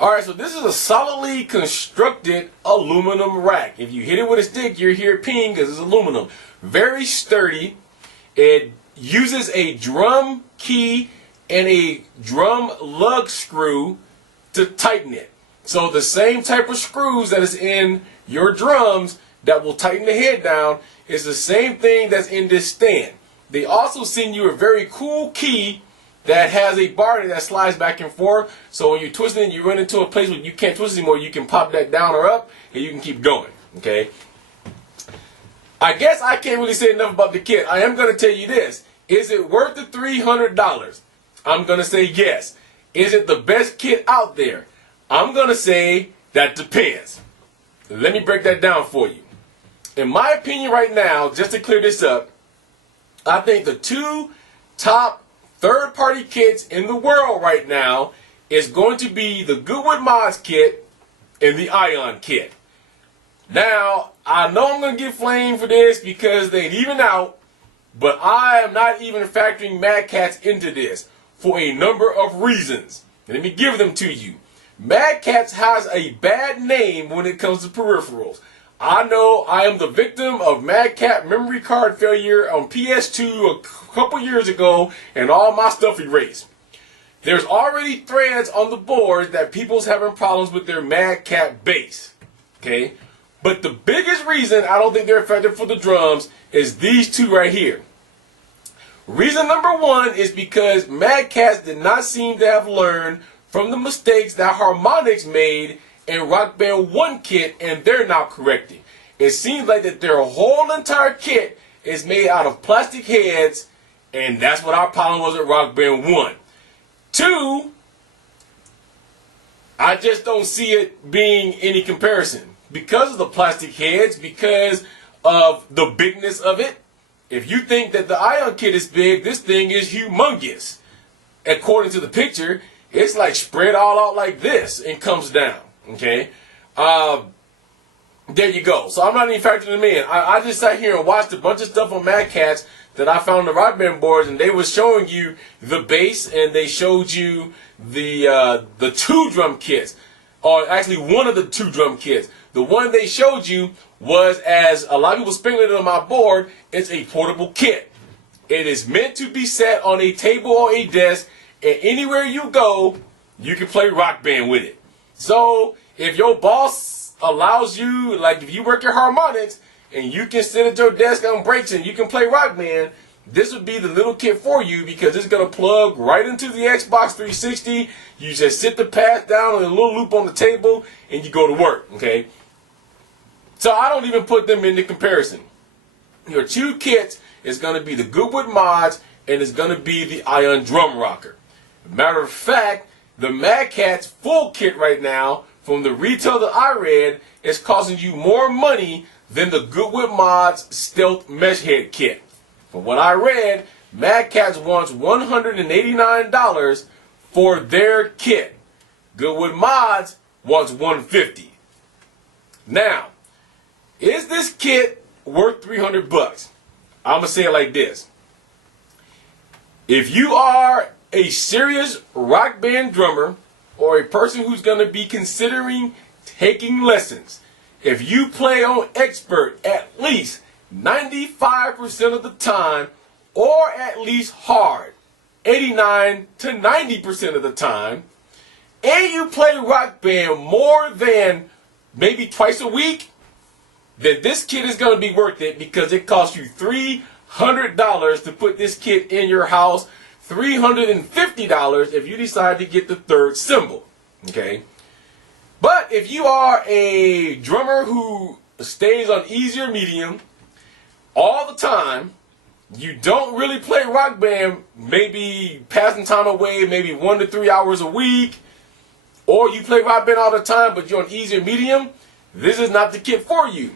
Alright, so this is a solidly constructed aluminum rack. If you hit it with a stick, you'll hear it ping because it's aluminum. Very sturdy. It uses a drum key and a drum lug screw to tighten it. So the same type of screws that is in your drums that will tighten the head down is the same thing that's in this stand. They also send you a very cool key that has a bar that slides back and forth. So when you're twisting, you run into a place where you can't twist anymore, you can pop that down or up and you can keep going. Okay. I guess I can't really say enough about the kit. I am going to tell you this. Is it worth the $300? I'm going to say yes. Is it the best kit out there? I'm going to say that depends. Let me break that down for you. In my opinion right now, just to clear this up, I think the two top third-party kits in the world right now is going to be the Goodwood Mods kit and the Ion kit. Now, I know I'm going to get flamed for this because they even out, but I am not even factoring Mad Catz into this for a number of reasons. Let me give them to you. Mad Catz has a bad name when it comes to peripherals. I know I am the victim of Mad Catz memory card failure on PS2 a couple years ago and all my stuff erased. There's already threads on the board that people's having problems with their Mad Catz bass. Okay? But the biggest reason I don't think they're effective for the drums is these two right here. Reason number one is because Mad Catz did not seem to have learned from the mistakes that Harmonix made in Rock Band 1 kit, and they're now correcting. It seems like that their whole entire kit is made out of plastic heads, and that's what our problem was at Rock Band 1. 2, I just don't see it being any comparison. Because of the plastic heads, because of the bigness of it. If you think that the Ion kit is big, this thing is humongous. According to the picture, it's like spread all out like this and comes down. Okay, there you go. So I'm not even factoring them in. I just sat here and watched a bunch of stuff on Mad Catz that I found on the Rock Band boards, and they were showing you the bass, and they showed you the two drum kits, or actually one of the two drum kits. The one they showed you was, as a lot of people speculated on my board, it's a portable kit. It is meant to be set on a table or a desk, and anywhere you go, you can play Rock Band with it. So, if your boss allows you, like if you work at Harmonix, and you can sit at your desk on breaks and you can play Rock Band, this would be the little kit for you because it's going to plug right into the Xbox 360. You just sit the pads down on a little loop on the table, and you go to work, okay? So, I don't even put them into comparison. Your two kits is going to be the Goodwood Mods, and it's going to be the Ion Drum Rocker. Matter of fact, the Mad Catz full kit right now, from the retail that I read, is costing you more money than the Goodwood Mods Stealth Mesh Head kit. From what I read, Mad Catz wants $189 for their kit. Goodwood Mods wants $150. Now, is this kit worth $300? I'm going to say it like this. If you are a serious Rock Band drummer or a person who's going to be considering taking lessons, if you play on expert at least 95% of the time, or at least hard 89 to 90% of the time, and you play Rock Band more than maybe twice a week, then this kit is going to be worth it because it costs you $300 to put this kit in your house. $350 if you decide to get the third cymbal. Okay? But if you are a drummer who stays on easy or medium all the time, you don't really play Rock Band, maybe passing time away, maybe 1 to 3 hours a week, or you play Rock Band all the time but you're on easy or medium, this is not the kit for you.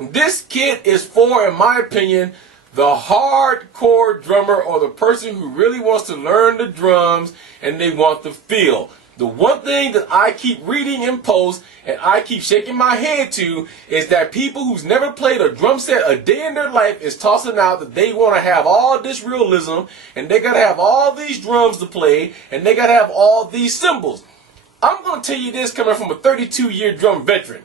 This kit is for, in my opinion, the hardcore drummer or the person who really wants to learn the drums and they want the feel. The one thing that I keep reading in posts and I keep shaking my head to is that people who's never played a drum set a day in their life is tossing out that they want to have all this realism and they got to have all these drums to play and they got to have all these cymbals. I'm going to tell you this coming from a 32-year drum veteran.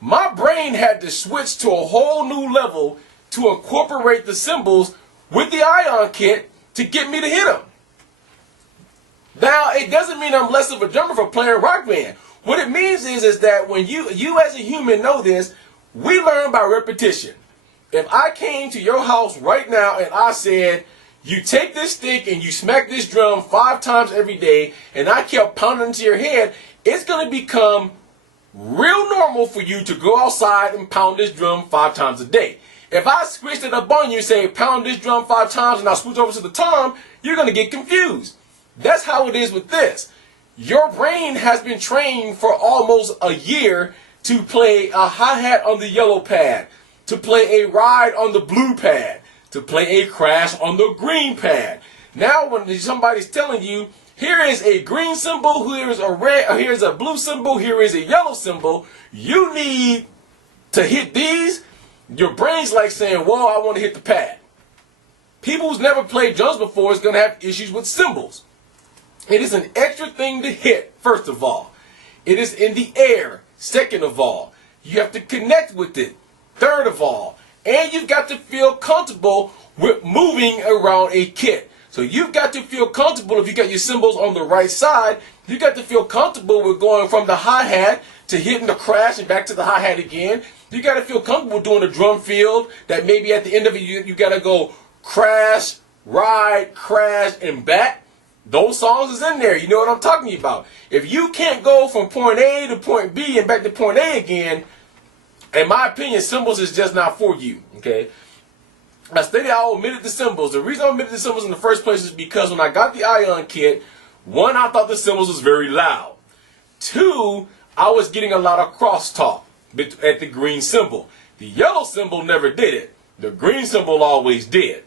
My brain had to switch to a whole new level to incorporate the cymbals with the Ion kit to get me to hit them. Now, it doesn't mean I'm less of a drummer for playing Rock Band. What it means is that when you as a human know this, we learn by repetition. If I came to your house right now and I said, you take this stick and you smack this drum 5 times every day, and I kept pounding into your head, it's going to become real normal for you to go outside and pound this drum 5 times a day. If I switched it up on you and say, pound this drum 5 times, and I switch over to the tom, you're going to get confused. That's how it is with this. Your brain has been trained for almost a year to play a hi-hat on the yellow pad, to play a ride on the blue pad, to play a crash on the green pad. Now when somebody's telling you, here is a green cymbal, here is a red, here's a blue cymbal, here is a yellow cymbal, you need to hit these, your brain's like saying, well, I want to hit the pad. People who's never played drums before is going to have issues with cymbals. It is an extra thing to hit, first of all. It is in the air, second of all. You have to connect with it, third of all. And you've got to feel comfortable with moving around a kit. So you've got to feel comfortable if you got your cymbals on the right side. You've got to feel comfortable with going from the hi-hat to hitting the crash and back to the hi-hat again. You got to feel comfortable doing a drum field that maybe at the end of it you got to go crash, ride, crash, and back. Those songs is in there. You know what I'm talking about. If you can't go from point A to point B and back to point A again, in my opinion, cymbals is just not for you. Okay. I stated I omitted the cymbals. The reason I omitted the cymbals in the first place is because when I got the Ion kit, 1, I thought the cymbals was very loud. 2, I was getting a lot of crosstalk at the green cymbal. The yellow cymbal never did it. The green cymbal always did.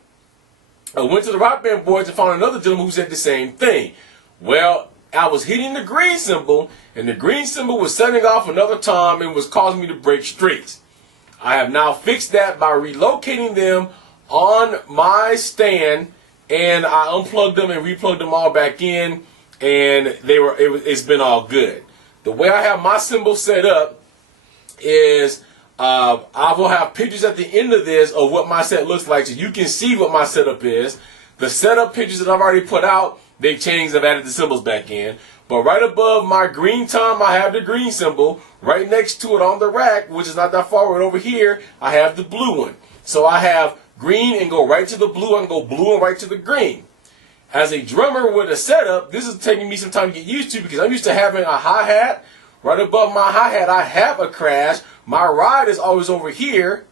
I went to the Rock Band boys and found another gentleman who said the same thing. Well, I was hitting the green cymbal, and the green cymbal was setting off another tom and was causing me to break streaks. I have now fixed that by relocating them on my stand, and I unplugged them and replugged them all back in, and it's been all good. The way I have my cymbal set up is I will have pictures at the end of this of what my set looks like so you can see what my setup is. The setup pictures that I've already put out, they've changed, I've added the cymbals back in. But right above my green tom, I have the green cymbal. Right next to it on the rack, which is not that far right over here, I have the blue one. So I have green and go right to the blue and go blue and right to the green. As a drummer with a setup, this is taking me some time to get used to because I'm used to having a hi-hat. Right above my hi-hat, I have a crash. My ride is always over here,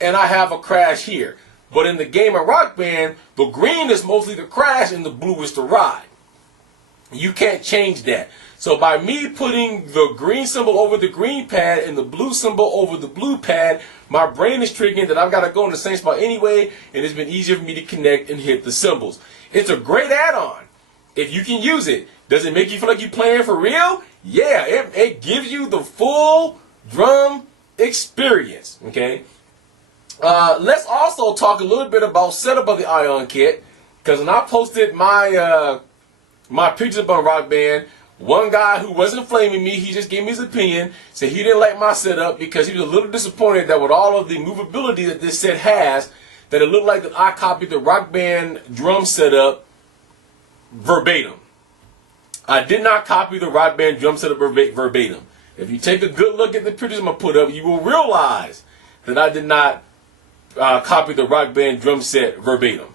and I have a crash here. But in the game of Rock Band, the green is mostly the crash and the blue is the ride. You can't change that. So by me putting the green cymbal over the green pad and the blue cymbal over the blue pad, my brain is triggering that I've got to go in the same spot anyway, and it's been easier for me to connect and hit the cymbals. It's a great add-on if you can use it. Does it make you feel like you're playing for real? Yeah, it gives you the full drum experience. Okay. Let's also talk a little bit about setup of the Ion kit, because when I posted my my pictures up on Rock Band, one guy who wasn't flaming me, he just gave me his opinion, said he didn't like my setup because he was a little disappointed that with all of the movability that this set has, that it looked like that I copied the Rock Band drum setup verbatim. I did not copy the Rock Band drum setup verbatim. If you take a good look at the pictures I'm going to put up, you will realize that I did not copy the Rock Band drum set verbatim.